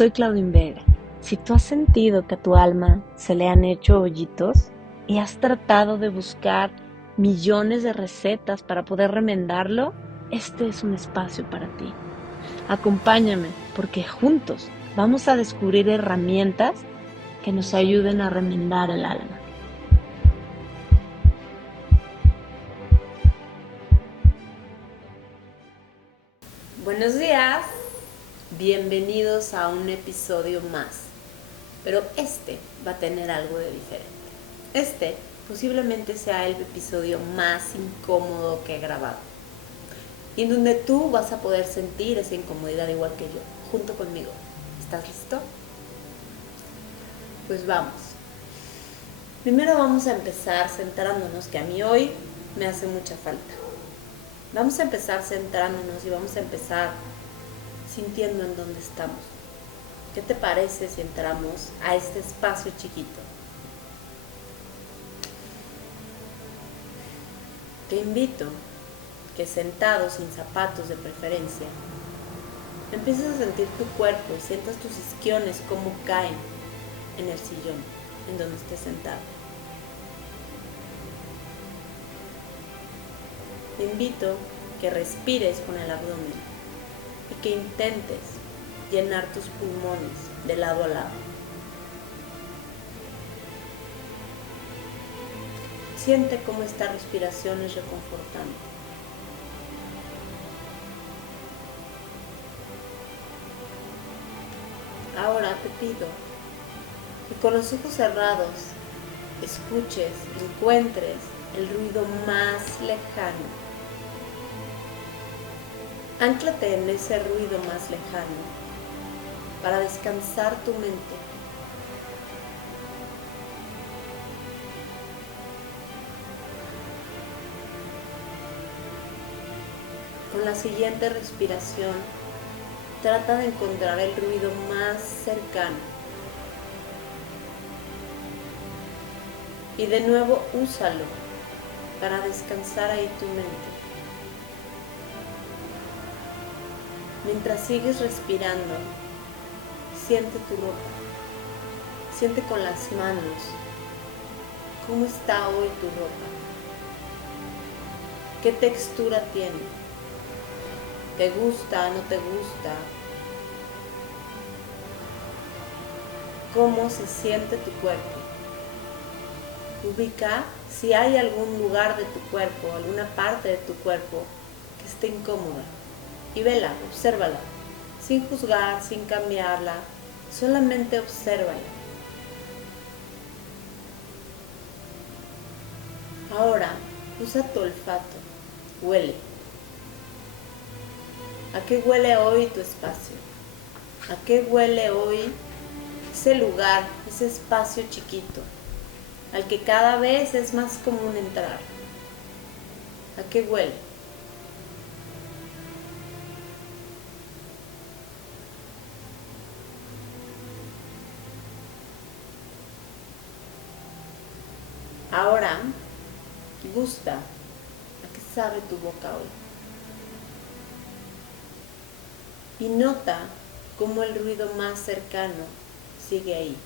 Soy Claudine Vega. Si tú has sentido que a tu alma se le han hecho hoyitos y has tratado de buscar millones de recetas para poder remendarlo, este es un espacio para ti. Acompáñame porque juntos vamos a descubrir herramientas que nos ayuden a remendar el alma. Buenos días, bienvenidos a un episodio más, pero este va a tener algo de diferente. Este posiblemente sea el episodio más incómodo que he grabado y en donde tú vas a poder sentir esa incomodidad igual que yo, junto conmigo. ¿Estás listo? Pues vamos. Primero vamos a empezar centrándonos, que a mí hoy me hace mucha falta. Vamos a empezar centrándonos y vamos a empezar sintiendo en dónde estamos. ¿Qué te parece si entramos a este espacio chiquito? Te invito que sentado, sin zapatos de preferencia, empieces a sentir tu cuerpo y sientas tus isquiones cómo caen en el sillón en donde estés sentado. Te invito que respires con el abdomen y que intentes llenar tus pulmones de lado a lado. Siente cómo esta respiración es reconfortante. Ahora te pido que con los ojos cerrados escuches, encuentres el ruido más lejano. Ánclate en ese ruido más lejano para descansar tu mente. Con la siguiente respiración, trata de encontrar el ruido más cercano. Y de nuevo úsalo para descansar ahí tu mente. Mientras sigues respirando, siente tu ropa. Siente con las manos cómo está hoy tu ropa. ¿Qué textura tiene? ¿Te gusta? ¿No te gusta? ¿Cómo se siente tu cuerpo? Ubica si hay algún lugar de tu cuerpo, alguna parte de tu cuerpo que esté incómoda y vela, obsérvala, sin juzgar, sin cambiarla, solamente obsérvala. Ahora usa tu olfato, huele. ¿A qué huele hoy tu espacio? ¿A qué huele hoy ese lugar, ese espacio chiquito, al que cada vez es más común entrar? ¿A qué huele? Ahora, gusta. ¿A qué sabe tu boca hoy? Y nota cómo el ruido más cercano sigue ahí.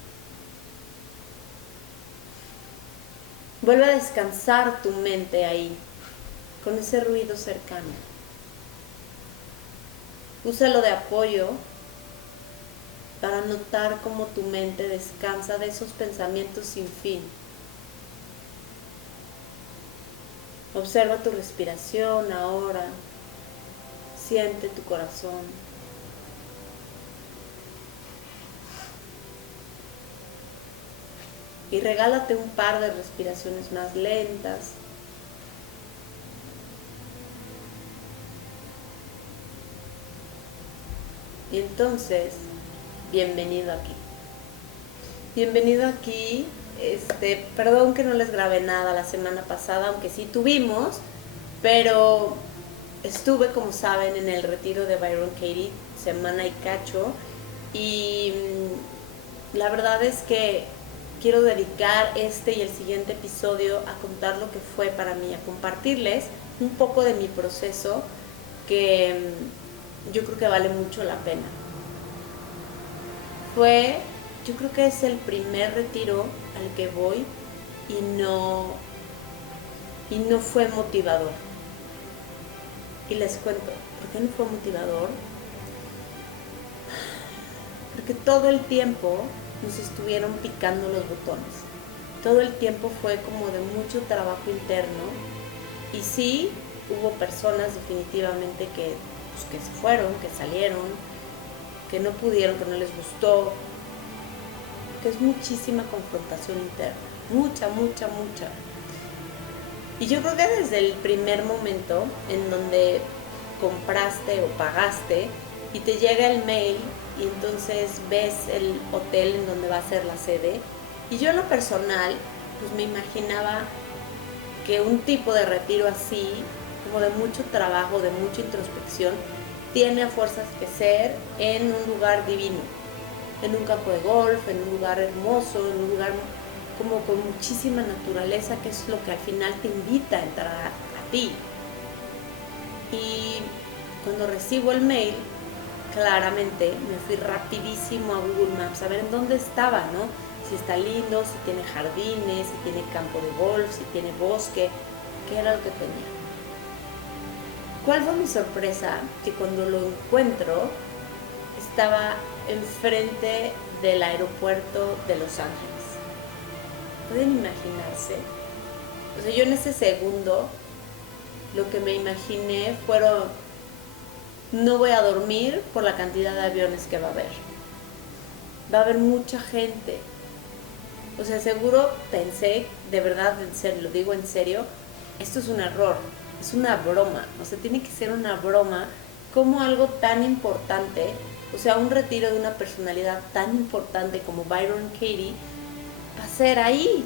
Vuelve a descansar tu mente ahí, con ese ruido cercano. Úsalo de apoyo para notar cómo tu mente descansa de esos pensamientos sin fin. Observa tu respiración ahora. Siente tu corazón. Y regálate un par de respiraciones más lentas. Y entonces, bienvenido aquí. Bienvenido aquí. Perdón que no les grabé nada la semana pasada, aunque sí tuvimos, pero estuve, como saben, en el retiro de Byron Katie, semana y cacho, y la verdad es que quiero dedicar este y el siguiente episodio a contar lo que fue para mí, a compartirles un poco de mi proceso que yo creo que vale mucho la pena. fue, yo creo que es el primer retiro al que voy y no fue motivador. Y les cuento, ¿por qué no fue motivador? Porque todo el tiempo nos estuvieron picando los botones. Todo el tiempo fue como de mucho trabajo interno. Y sí, hubo personas definitivamente que se fueron, que salieron, que no pudieron, que no les gustó. Que es muchísima confrontación interna. Mucha, mucha, mucha. Y yo creo que desde el primer momento en donde compraste o pagaste y te llega el mail y entonces ves el hotel en donde va a ser la sede, y yo en lo personal pues me imaginaba que un tipo de retiro así, como de mucho trabajo, de mucha introspección, tiene a fuerzas que ser en un lugar divino, en un campo de golf, en un lugar hermoso, en un lugar como con muchísima naturaleza, que es lo que al final te invita a entrar a ti. Y cuando recibo el mail, claramente me fui rapidísimo a Google Maps a ver en dónde estaba, ¿no? Si está lindo, si tiene jardines, si tiene campo de golf, si tiene bosque, qué era lo que tenía. ¿Cuál fue mi sorpresa? Que cuando lo encuentro, estaba enfrente del aeropuerto de Los Ángeles. ¿Pueden imaginarse? O sea, yo en ese segundo lo que me imaginé fueron, no voy a dormir por la cantidad de aviones que va a haber. Va a haber mucha gente. O sea, seguro pensé, de verdad, en serio, lo digo en serio, esto es un error, es una broma. O sea, tiene que ser una broma, como algo tan importante, o sea, un retiro de una personalidad tan importante como Byron Katie, va a ser ahí.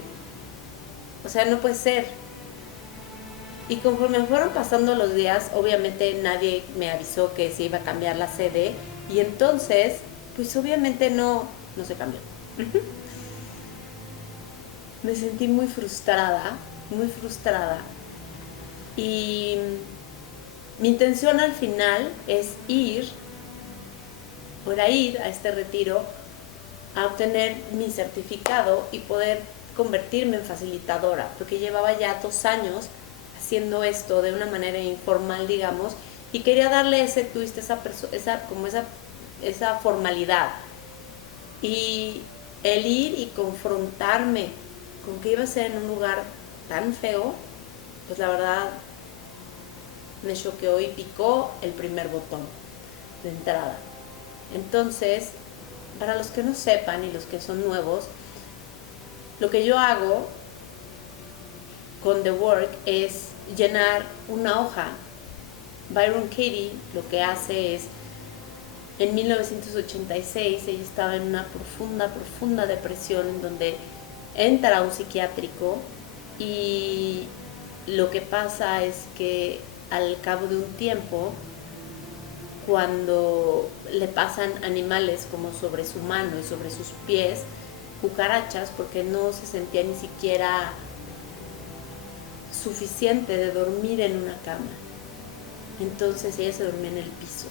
O sea, no puede ser. Y conforme fueron pasando los días, obviamente nadie me avisó que se iba a cambiar la sede. Y entonces, pues obviamente no se cambió. Me sentí muy frustrada, muy frustrada. Y mi intención al final es ir a este retiro a obtener mi certificado y poder convertirme en facilitadora, porque llevaba ya 2 años haciendo esto de una manera informal, digamos, y quería darle ese twist, esa formalidad. Y el ir y confrontarme con que iba a ser en un lugar tan feo, pues la verdad me choqueó y picó el primer botón de entrada. Entonces, para los que no sepan y los que son nuevos, lo que yo hago con The Work es llenar una hoja. Byron Katie lo que hace es, en 1986 ella estaba en una profunda depresión en donde entra a un psiquiátrico, y lo que pasa es que al cabo de un tiempo, cuando le pasan animales como sobre su mano y sobre sus pies, cucarachas, porque no se sentía ni siquiera suficiente de dormir en una cama. Entonces ella se dormía en el piso.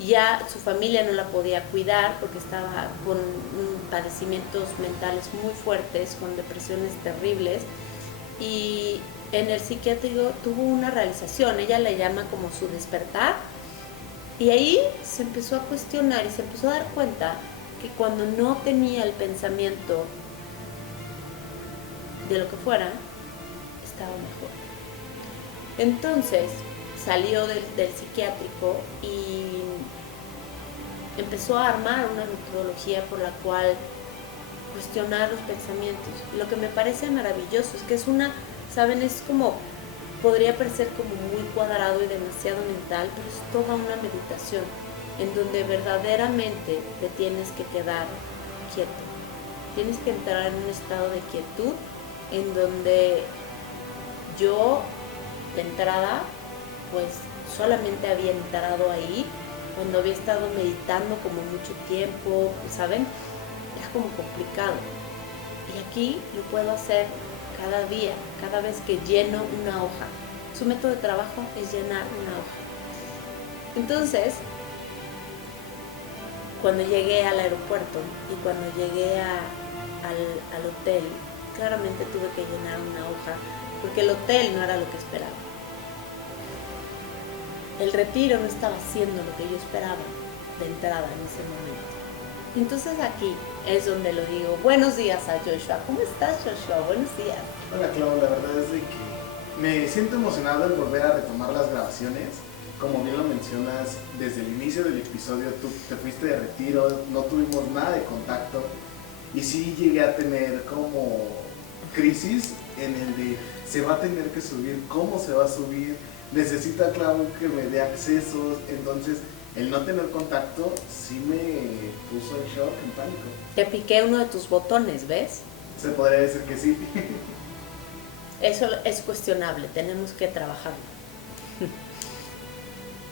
Ya su familia no la podía cuidar porque estaba con padecimientos mentales muy fuertes, con depresiones terribles, y en el psiquiátrico tuvo una realización, ella la llama como su despertar, y ahí se empezó a cuestionar y se empezó a dar cuenta que cuando no tenía el pensamiento de lo que fuera, estaba mejor. Entonces salió del psiquiátrico y empezó a armar una metodología por la cual cuestionar los pensamientos. Lo que me parece maravilloso es que es ¿saben? Es como, podría parecer como muy cuadrado y demasiado mental, pero es toda una meditación en donde verdaderamente te tienes que quedar quieto. Tienes que entrar en un estado de quietud en donde yo, de entrada, pues solamente había entrado ahí cuando había estado meditando como mucho tiempo, ¿saben? Es como complicado. Y aquí lo puedo hacer cada día, cada vez que lleno una hoja. Su método de trabajo es llenar una hoja. Entonces, cuando llegué al aeropuerto y cuando llegué al hotel, claramente tuve que llenar una hoja porque el hotel no era lo que esperaba. El retiro no estaba haciendo lo que yo esperaba de entrada en ese momento. Entonces aquí es donde lo digo. Buenos días a Joshua. ¿Cómo estás, Joshua? Buenos días. Hola Clau, la verdad es de que me siento emocionado en volver a retomar las grabaciones. Como bien lo mencionas, desde el inicio del episodio tú te fuiste de retiro, no tuvimos nada de contacto y sí llegué a tener como crisis en el de se va a tener que subir, cómo se va a subir, necesita Clau que me dé accesos, entonces el no tener contacto sí me puso en shock, en pánico. Te piqué uno de tus botones, ¿ves? Se podría decir que sí. Eso es cuestionable, tenemos que trabajarlo.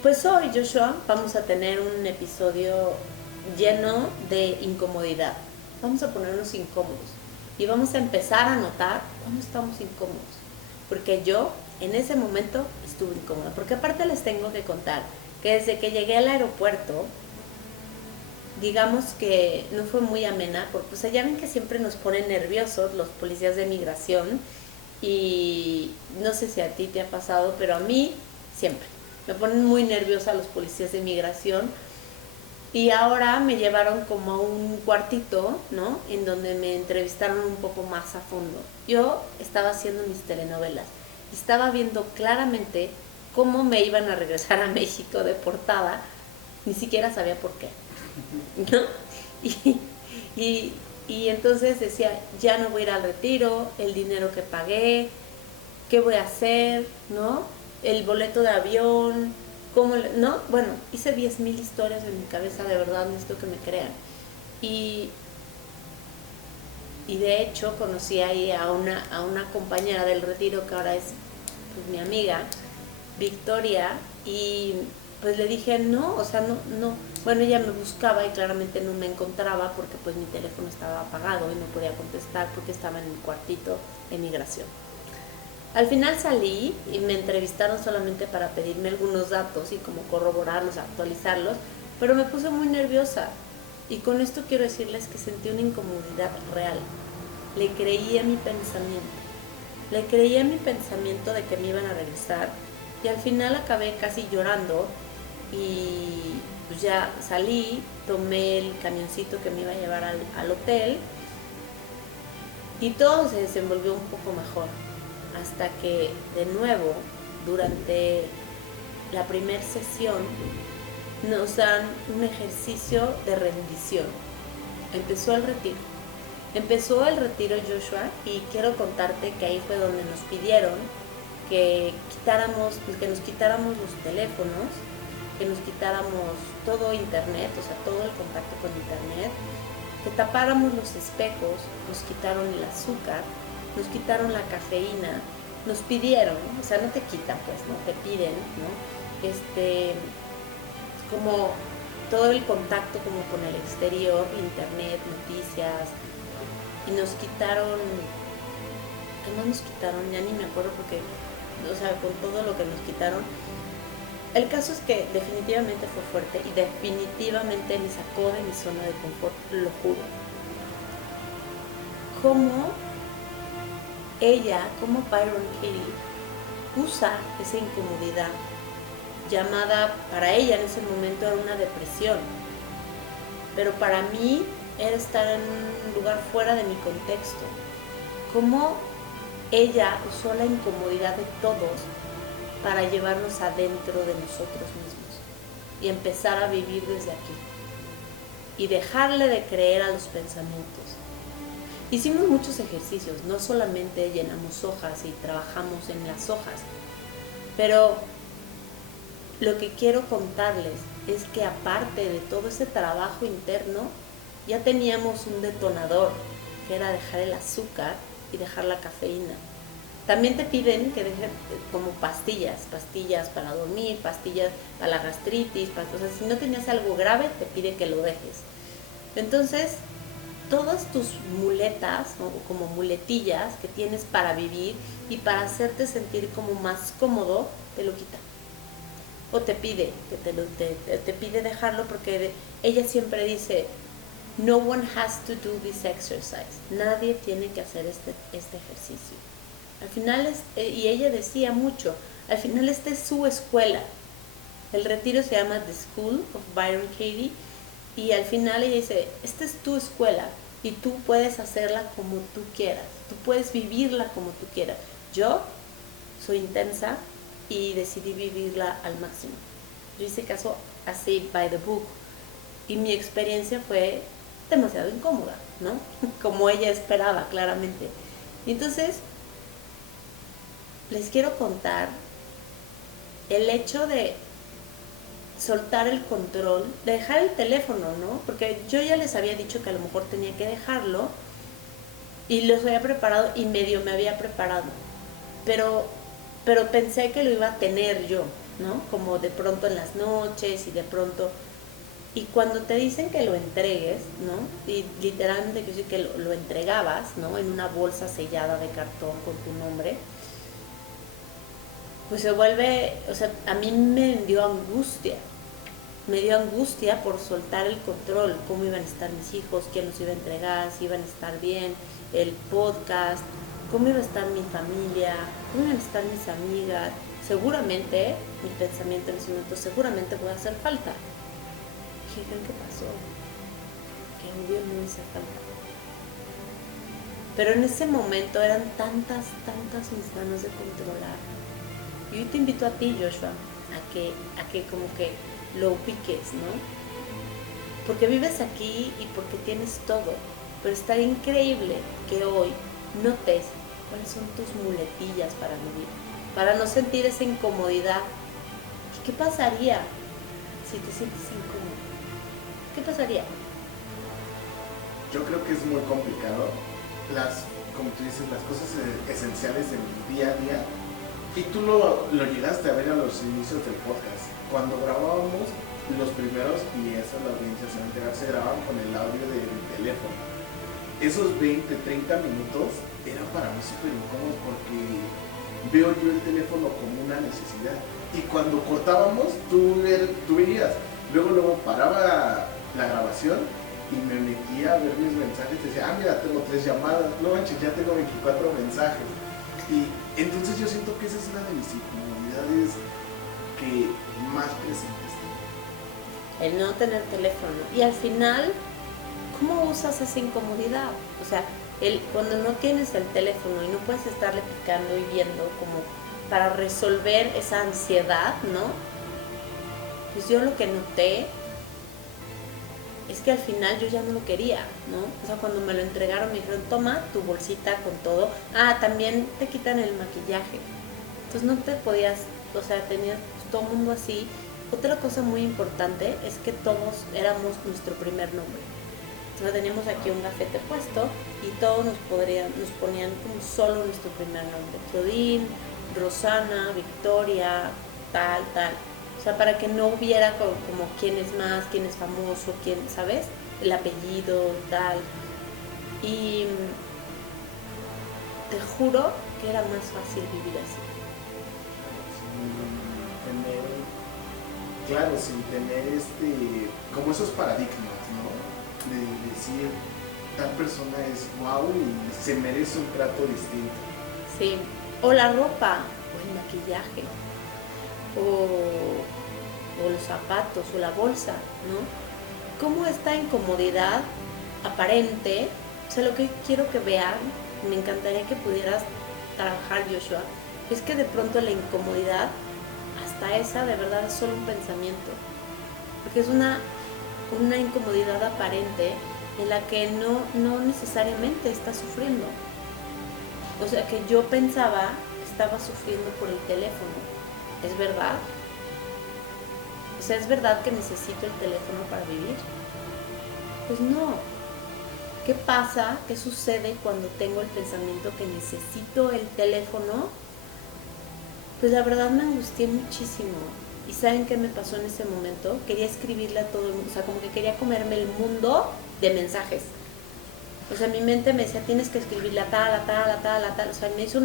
Pues hoy, Joshua, vamos a tener un episodio lleno de incomodidad. Vamos a ponernos incómodos y vamos a empezar a notar cuando estamos incómodos. Porque yo en ese momento estuve incómoda. Porque aparte les tengo que contar que desde que llegué al aeropuerto, digamos que no fue muy amena, porque pues ya ven que siempre nos ponen nerviosos los policías de migración y no sé si a ti te ha pasado, pero a mí siempre. Me ponen muy nerviosa los policías de migración y ahora me llevaron como a un cuartito, ¿no? En donde me entrevistaron un poco más a fondo. Yo estaba haciendo mis telenovelas y estaba viendo claramente cómo me iban a regresar a México deportada, ni siquiera sabía por qué, ¿no? Y, y entonces decía, ya no voy a ir al retiro, el dinero que pagué, ¿qué voy a hacer? ¿No? El boleto de avión, ¿cómo? ¿No? Bueno, hice 10,000 historias en mi cabeza, de verdad, necesito que me crean. Y, y de hecho conocí ahí a una compañera del retiro que ahora es pues, mi amiga, Victoria, y pues le dije, no, o sea, no. Bueno, ella me buscaba y claramente no me encontraba porque pues mi teléfono estaba apagado y no podía contestar porque estaba en mi cuartito de migración. Al final salí y me entrevistaron solamente para pedirme algunos datos y como corroborarlos, actualizarlos, pero me puse muy nerviosa. Y con esto quiero decirles que sentí una incomodidad real. Le creí a mi pensamiento. Le creí a mi pensamiento de que me iban a regresar y al final acabé casi llorando y pues ya salí, tomé el camioncito que me iba a llevar al hotel y todo se desenvolvió un poco mejor. Hasta que de nuevo, durante la primera sesión, nos dan un ejercicio de rendición. Empezó el retiro, Joshua, y quiero contarte que ahí fue donde nos pidieron que nos quitáramos los teléfonos, que nos quitáramos todo internet, o sea, todo el contacto con internet, que tapáramos los espejos, nos quitaron el azúcar, nos quitaron la cafeína, nos pidieron, o sea, no te quitan, pues, no te piden, ¿no? Como todo el contacto como con el exterior, internet, noticias, y nos quitaron, ¿qué más nos quitaron? Ya ni me acuerdo porque, o sea, con todo lo que nos quitaron. El caso es que definitivamente fue fuerte y definitivamente me sacó de mi zona de confort, lo juro. Como Byron Katie usa esa incomodidad llamada, para ella en ese momento era una depresión, pero para mí era estar en un lugar fuera de mi contexto. Cómo ella usó la incomodidad de todos para llevarnos adentro de nosotros mismos y empezar a vivir desde aquí y dejarle de creer a los pensamientos. Hicimos muchos ejercicios, no solamente llenamos hojas y trabajamos en las hojas, pero lo que quiero contarles es que aparte de todo ese trabajo interno, ya teníamos un detonador, que era dejar el azúcar y dejar la cafeína. También te piden que dejes como pastillas para dormir, pastillas para la gastritis, o sea, si no tenías algo grave, te pide que lo dejes. Entonces, todas tus muletas, ¿no? Como muletillas que tienes para vivir y para hacerte sentir como más cómodo, te lo quitan. o te pide que te pide dejarlo porque ella siempre dice, no one has to do this exercise, nadie tiene que hacer este ejercicio. Al final, y ella decía mucho, al final esta es su escuela. El retiro se llama The School of Byron Katie y al final ella dice, esta es tu escuela y tú puedes hacerla como tú quieras, tú puedes vivirla como tú quieras. Yo soy intensa y decidí vivirla al máximo. Yo hice caso así, by the book, y mi experiencia fue demasiado incómoda, ¿no? Como ella esperaba, claramente. Y entonces, les quiero contar el hecho de soltar el control, de dejar el teléfono, ¿no? Porque yo ya les había dicho que a lo mejor tenía que dejarlo y los había preparado y medio me había preparado, pero pensé que lo iba a tener yo, ¿no? Como de pronto en las noches y de pronto... Y cuando te dicen que lo entregues, ¿no? Y literalmente quiero decir que lo entregabas, ¿no? En una bolsa sellada de cartón con tu nombre, pues se vuelve, o sea, a mí me dio angustia por soltar el control, cómo iban a estar mis hijos, quién los iba a entregar, si iban a estar bien, el podcast, cómo iba a estar mi familia, cómo iban a estar mis amigas. Seguramente, mi pensamiento en ese momento, seguramente voy a hacer falta. ¿Qué creen que pasó? Que obvio no hice falta. Pero en ese momento eran tantas mis ganas de controlar. Y hoy te invito a ti, Joshua, a que como que lo ubiques, ¿no? Porque vives aquí y porque tienes todo. Pero está increíble que hoy notes cuáles son tus muletillas para vivir, para no sentir esa incomodidad. ¿Y qué pasaría si te sientes incómodo? ¿Qué pasaría? Yo creo que es muy complicado. Como tú dices, las cosas esenciales del día a día. Y tú lo llegaste a ver a los inicios del podcast. Cuando grabábamos los primeros, y esa la audiencia se va a enterar, se grababan con el audio del teléfono. Esos 20, 30 minutos eran para mí súper incómodos porque veo yo el teléfono como una necesidad. Y cuando cortábamos, tú veías. Luego paraba la grabación y me metía a ver mis mensajes. Te decía, mira, tengo 3 llamadas. No manches, ya tengo 24 mensajes. Y entonces yo siento que esa es una de mis incomodidades que más presentes tengo. El no tener teléfono. Y al final, ¿cómo usas esa incomodidad? O sea, cuando no tienes el teléfono y no puedes estarle picando y viendo como para resolver esa ansiedad, ¿no? Pues yo lo que noté es que al final yo ya no lo quería, ¿no? O sea, cuando me lo entregaron me dijeron, toma tu bolsita con todo. También te quitan el maquillaje. Entonces no te podías, o sea, tenías todo el mundo así. Otra cosa muy importante es que todos éramos nuestro primer nombre. O sea, teníamos aquí un gafete puesto y todos nos ponían como solo nuestro primer nombre. Claudine, Rosana, Victoria, tal. O sea, para que no hubiera como quién es más, quién es famoso, quién, ¿sabes? El apellido, tal. Y te juro que era más fácil vivir así. Sin tener como esos paradigmas, ¿no? De decir, tal persona es guau y se merece un trato distinto. Sí, o la ropa, o el maquillaje, o los zapatos, o la bolsa, ¿no? Cómo esta incomodidad aparente, o sea, lo que quiero que vean, me encantaría que pudieras trabajar, Joshua, es que de pronto la incomodidad, hasta esa de verdad es solo un pensamiento, porque es una incomodidad aparente en la que no necesariamente estás sufriendo. O sea, que yo pensaba que estaba sufriendo por el teléfono. ¿Es verdad? O sea, ¿es verdad que necesito el teléfono para vivir? Pues no. ¿Qué pasa? ¿Qué sucede cuando tengo el pensamiento que necesito el teléfono? Pues la verdad me angustié muchísimo. ¿Y saben qué me pasó en ese momento? Quería escribirle a todo el mundo, o sea, como que quería comerme el mundo de mensajes. O sea, mi mente me decía, tienes que escribirle a tal. O sea, me hizo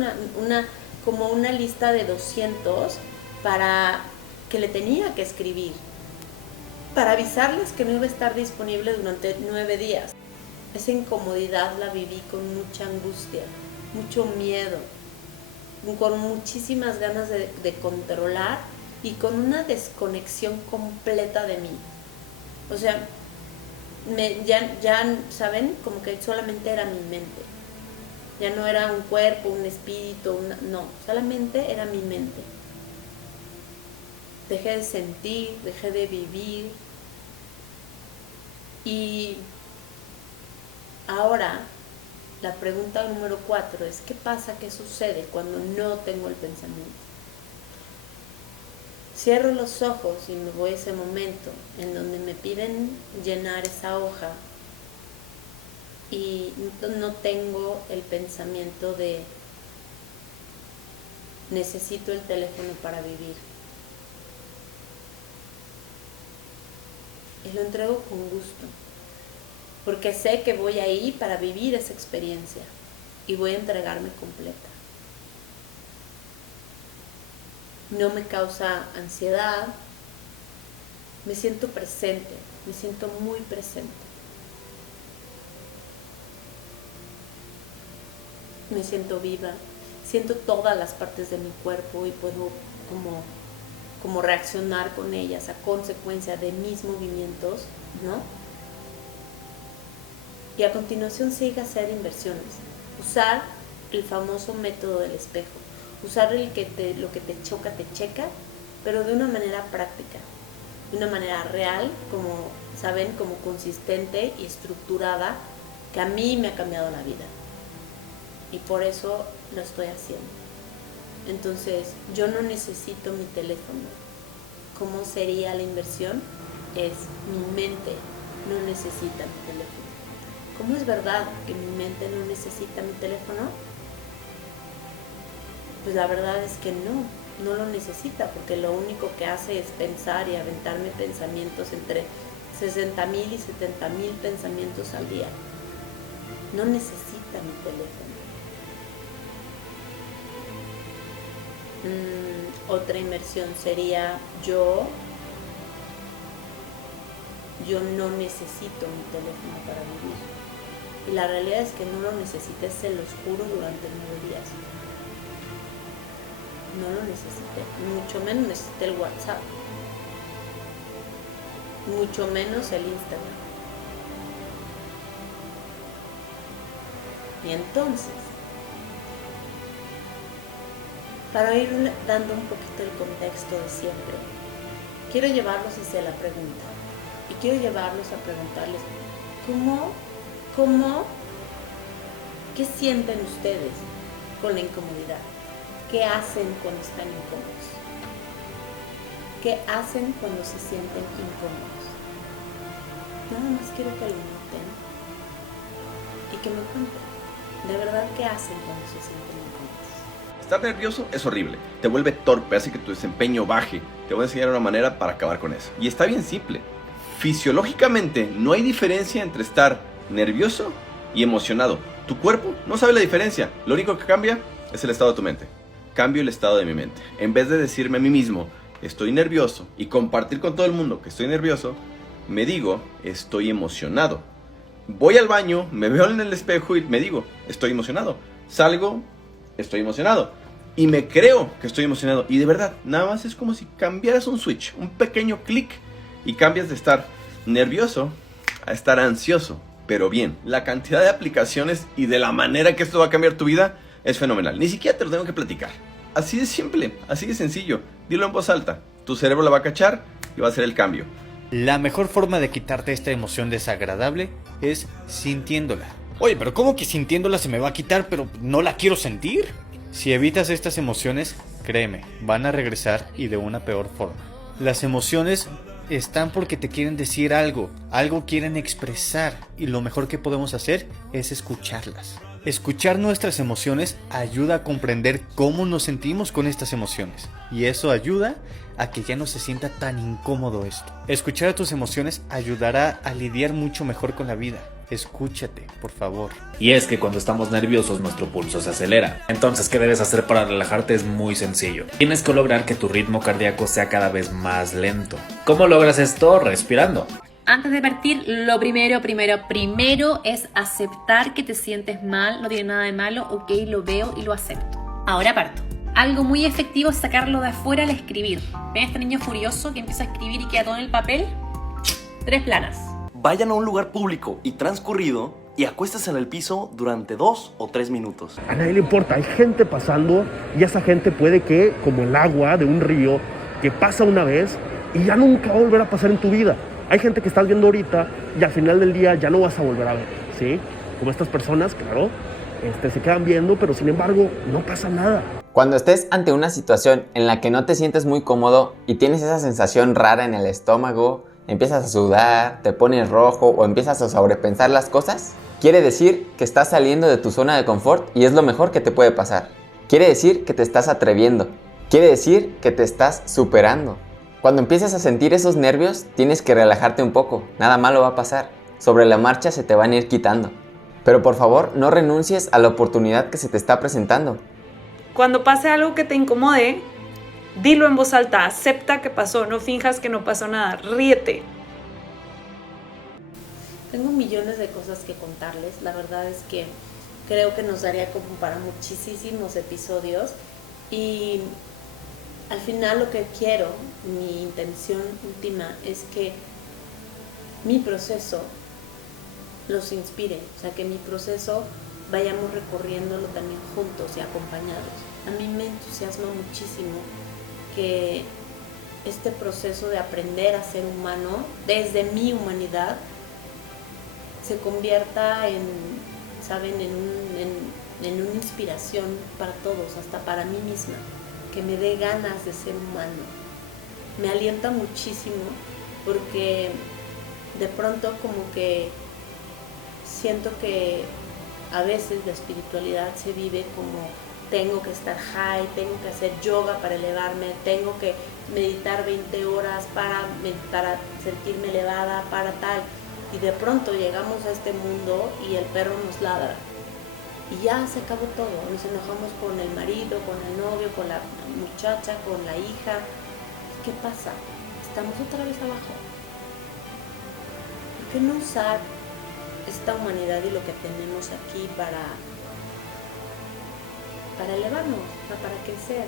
como una lista de 200 para que le tenía que escribir para avisarles que no iba a estar disponible durante 9 días. Esa incomodidad la viví con mucha angustia, mucho miedo, con muchísimas ganas de controlar y con una desconexión completa de mí. O sea, ya saben, como que solamente era mi mente. Ya no era un cuerpo, un espíritu, no, solamente era mi mente. Dejé de sentir, dejé de vivir. Y ahora la pregunta número 4 es: ¿qué pasa, qué sucede cuando no tengo el pensamiento? Cierro los ojos y me voy a ese momento en donde me piden llenar esa hoja y no tengo el pensamiento de necesito el teléfono para vivir. Y lo entrego con gusto, porque sé que voy ahí para vivir esa experiencia y voy a entregarme completa. No me causa ansiedad, me siento presente, me siento muy presente. Me siento viva, siento todas las partes de mi cuerpo y puedo como reaccionar con ellas a consecuencia de mis movimientos, ¿no? Y a continuación sigue a hacer inversiones, usar el famoso método del espejo, usar lo que te choca, te checa, pero de una manera práctica, de una manera real, como saben, como consistente y estructurada, que a mí me ha cambiado la vida. Y por eso lo estoy haciendo. Entonces, yo no necesito mi teléfono. ¿Cómo sería la inversión? Es mi mente no necesita mi teléfono. ¿Cómo es verdad que mi mente no necesita mi teléfono? Pues la verdad es que no lo necesita, porque lo único que hace es pensar y aventarme pensamientos entre 60,000 y 70,000 pensamientos al día. No necesita mi teléfono. Otra inversión sería yo no necesito mi teléfono para vivir. Y la realidad es que no lo necesité, se los juro, durante 9 días. No lo necesité, mucho menos necesité el WhatsApp, mucho menos el Instagram. Y entonces, para ir dando un poquito el contexto de siempre, quiero llevarlos hacia la pregunta. Y quiero llevarlos a preguntarles, ¿qué sienten ustedes con la incomodidad? ¿Qué hacen cuando están incómodos? ¿Qué hacen cuando se sienten incómodos? Nada más quiero que lo noten y que me cuenten. De verdad, ¿qué hacen cuando se sienten incómodos? Estar nervioso es horrible, te vuelve torpe, hace que tu desempeño baje. Te voy a enseñar una manera para acabar con eso. Y está bien simple. Fisiológicamente no hay diferencia entre estar nervioso y emocionado. Tu cuerpo no sabe la diferencia. Lo único que cambia es el estado de tu mente. Cambio el estado de mi mente. En vez de decirme a mí mismo, estoy nervioso, y compartir con todo el mundo que estoy nervioso, me digo, estoy emocionado. Voy al baño, me veo en el espejo y me digo, estoy emocionado. Salgo, estoy emocionado. Y me creo que estoy emocionado. Y de verdad, nada más es como si cambiaras un switch, un pequeño clic, y cambias de estar nervioso a estar ansioso. Pero bien, la cantidad de aplicaciones y de la manera que esto va a cambiar tu vida es fenomenal. Ni siquiera te lo tengo que platicar. Así de simple, así de sencillo. Dilo en voz alta. Tu cerebro la va a cachar y va a hacer el cambio. La mejor forma de quitarte esta emoción desagradable es sintiéndola. Oye, pero ¿cómo que sintiéndola se me va a quitar, pero no la quiero sentir? Si evitas estas emociones, créeme, van a regresar y de una peor forma. Las emociones están porque te quieren decir algo quieren expresar, y lo mejor que podemos hacer es escucharlas. Escuchar nuestras emociones ayuda a comprender cómo nos sentimos con estas emociones, y eso ayuda a que ya no se sienta tan incómodo esto. Escuchar a tus emociones ayudará a lidiar mucho mejor con la vida. escúchate, por favor. Y es que cuando estamos nerviosos nuestro pulso se acelera. Entonces, ¿qué debes hacer para relajarte? Es muy sencillo. Tienes que lograr que tu ritmo cardíaco sea cada vez más lento. ¿Cómo logras esto? Respirando. Antes de partir, lo primero es aceptar que te sientes mal, no tiene nada de malo, ok, lo veo y lo acepto. Ahora parto. Algo muy efectivo es sacarlo de afuera al escribir. ¿Ven a este niño furioso que empieza a escribir y queda todo en el papel? 3 planas. Vayan a un lugar público y transcurrido y acuéstense en el piso durante 2 o 3 minutos. A nadie le importa, hay gente pasando y esa gente puede que, como el agua de un río, que pasa una vez y ya nunca va a volver a pasar en tu vida. Hay gente que estás viendo ahorita y al final del día ya no vas a volver a ver, ¿sí? Como estas personas, claro, se quedan viendo, pero sin embargo no pasa nada. Cuando estés ante una situación en la que no te sientes muy cómodo y tienes esa sensación rara en el estómago, empiezas a sudar, te pones rojo o empiezas a sobrepensar las cosas, quiere decir que estás saliendo de tu zona de confort y es lo mejor que te puede pasar. Quiere decir que te estás atreviendo. Quiere decir que te estás superando. Cuando empieces a sentir esos nervios, tienes que relajarte un poco. Nada malo va a pasar. Sobre la marcha se te van a ir quitando. Pero por favor, no renuncies a la oportunidad que se te está presentando. Cuando pase algo que te incomode, dilo en voz alta, acepta que pasó, no finjas que no pasó nada, ríete. Tengo millones de cosas que contarles, la verdad es que creo que nos daría como para muchísimos episodios y al final lo que quiero, mi intención última es que mi proceso los inspire, o sea, que mi proceso vayamos recorriéndolo también juntos y acompañados. A mí me entusiasma muchísimo que este proceso de aprender a ser humano desde mi humanidad se convierta en, ¿saben?, en una inspiración para todos, hasta para mí misma, que me dé ganas de ser humano. Me alienta muchísimo porque de pronto como que siento que a veces la espiritualidad se vive como tengo que estar high, tengo que hacer yoga para elevarme, tengo que meditar 20 horas para sentirme elevada, para tal. Y de pronto llegamos a este mundo y el perro nos ladra. Y ya se acabó todo. Nos enojamos con el marido, con el novio, con la muchacha, con la hija. ¿Qué pasa? Estamos otra vez abajo. ¿Por qué no usar esta humanidad y lo que tenemos aquí para elevarnos, para crecer,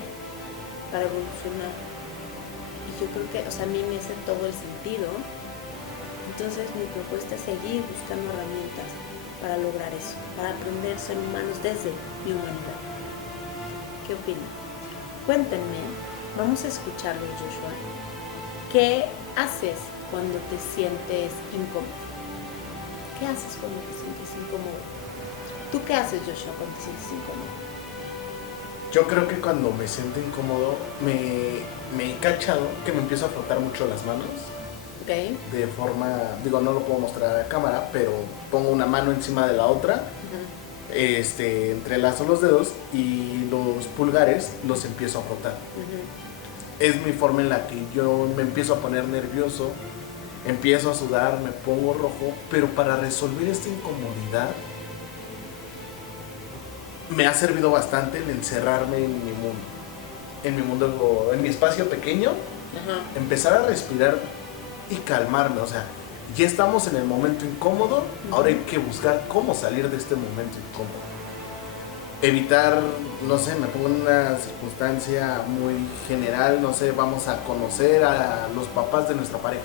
para evolucionar? Y yo creo que, a mí me hace todo el sentido. Entonces mi propuesta es seguir buscando herramientas para lograr eso, para aprender a ser humanos desde mi humanidad. ¿Qué opinan? Cuéntenme, vamos a escucharlo, Joshua. ¿Qué haces cuando te sientes incómodo? ¿Qué haces cuando te sientes incómodo? ¿Tú qué haces, Joshua, cuando te sientes incómodo? Yo creo que cuando me siento incómodo me he cachado que me empiezo a frotar mucho las manos. Okay. De forma, no lo puedo mostrar a la cámara, pero pongo una mano encima de la otra, entrelazo los dedos y los pulgares los empiezo a frotar. Es mi forma en la que yo me empiezo a poner nervioso, empiezo a sudar, me pongo rojo, pero para resolver esta incomodidad me ha servido bastante el encerrarme en mi espacio pequeño, empezar a respirar y calmarme. O sea, ya estamos en el momento incómodo, ahora hay que buscar cómo salir de este momento incómodo. Evitar, no sé, me pongo en una circunstancia muy general, no sé, vamos a conocer a los papás de nuestra pareja.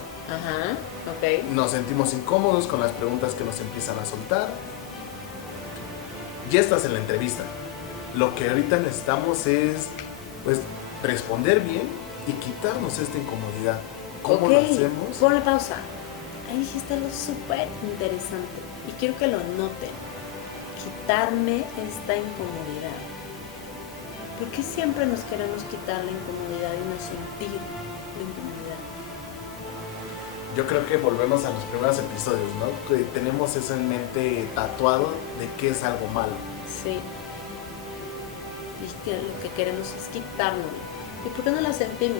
Nos sentimos incómodos con las preguntas que nos empiezan a soltar. Ya estás en la entrevista. Lo que ahorita necesitamos es, pues, responder bien y quitarnos esta incomodidad. ¿Cómo lo hacemos? Ponle pausa. Ahí dijiste algo súper interesante y quiero que lo noten. Quitarme esta incomodidad. ¿Por qué siempre nos queremos quitar la incomodidad y no sentir la incomodidad? Yo creo que volvemos a los primeros episodios, ¿no? Que tenemos eso en mente tatuado de que es algo malo. Sí. Y que lo que queremos es quitárnoslo. ¿Y por qué no la sentimos?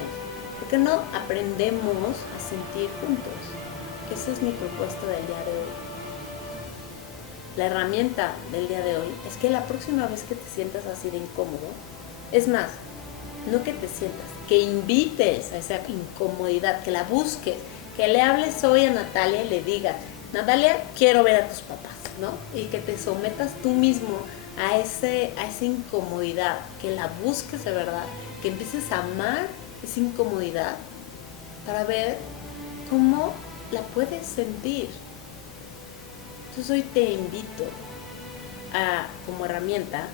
¿Por qué no aprendemos a sentir juntos? Esa es mi propuesta del día de hoy. la herramienta del día de hoy es que la próxima vez que te sientas así de incómodo, es más, no que te sientas, que invites a esa incomodidad, que la busques, que le hables hoy a Natalia y le digas, Natalia, quiero ver a tus papás, ¿no? Y que te sometas tú mismo a esa incomodidad, que la busques de verdad, que empieces a amar esa incomodidad para ver cómo la puedes sentir. Entonces hoy te invito como herramienta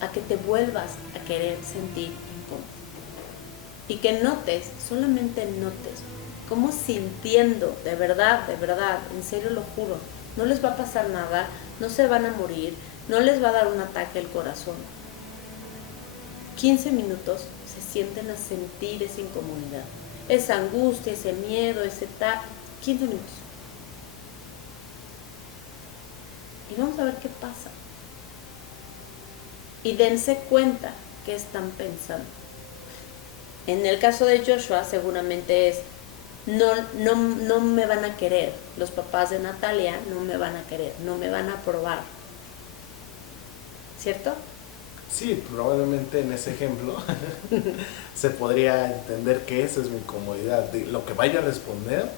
a que te vuelvas a querer sentir incómodo y que notes, solamente notes cómo sintiendo, de verdad, en serio lo juro, no les va a pasar nada, no se van a morir, no les va a dar un ataque al corazón. 15 minutos se sienten a sentir esa incomodidad, esa angustia, ese miedo, ese 15 minutos. Y vamos a ver qué pasa. Y dense cuenta qué están pensando. En el caso de Joshua seguramente es, no me van a querer, los papás de Natalia no me van a querer, no me van a aprobar. ¿Cierto? Sí, probablemente en ese ejemplo se podría entender que esa es mi incomodidad, de lo que vaya a responder.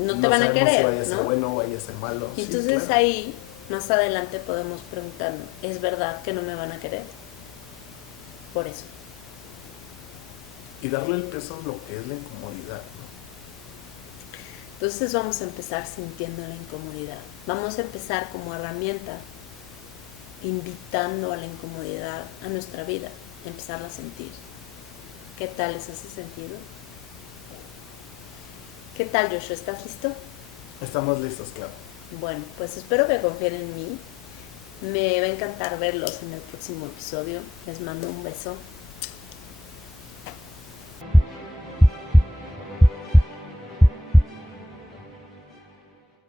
No te van a querer, si vaya a ser ¿no? bueno o vaya a ser malo. Y sí, entonces claro. ahí, más adelante podemos preguntarnos, ¿es verdad que no me van a querer? Por eso. Y darle el peso a lo que es la incomodidad, ¿no? Entonces vamos a empezar sintiendo la incomodidad. Vamos a empezar como herramienta, invitando a la incomodidad a nuestra vida, empezarla a sentir. ¿Qué tal les hace sentido? ¿Qué tal, Joshua? ¿Estás listo? Estamos listos, claro. Bueno, pues espero que confíen en mí. Me va a encantar verlos en el próximo episodio. Les mando un beso.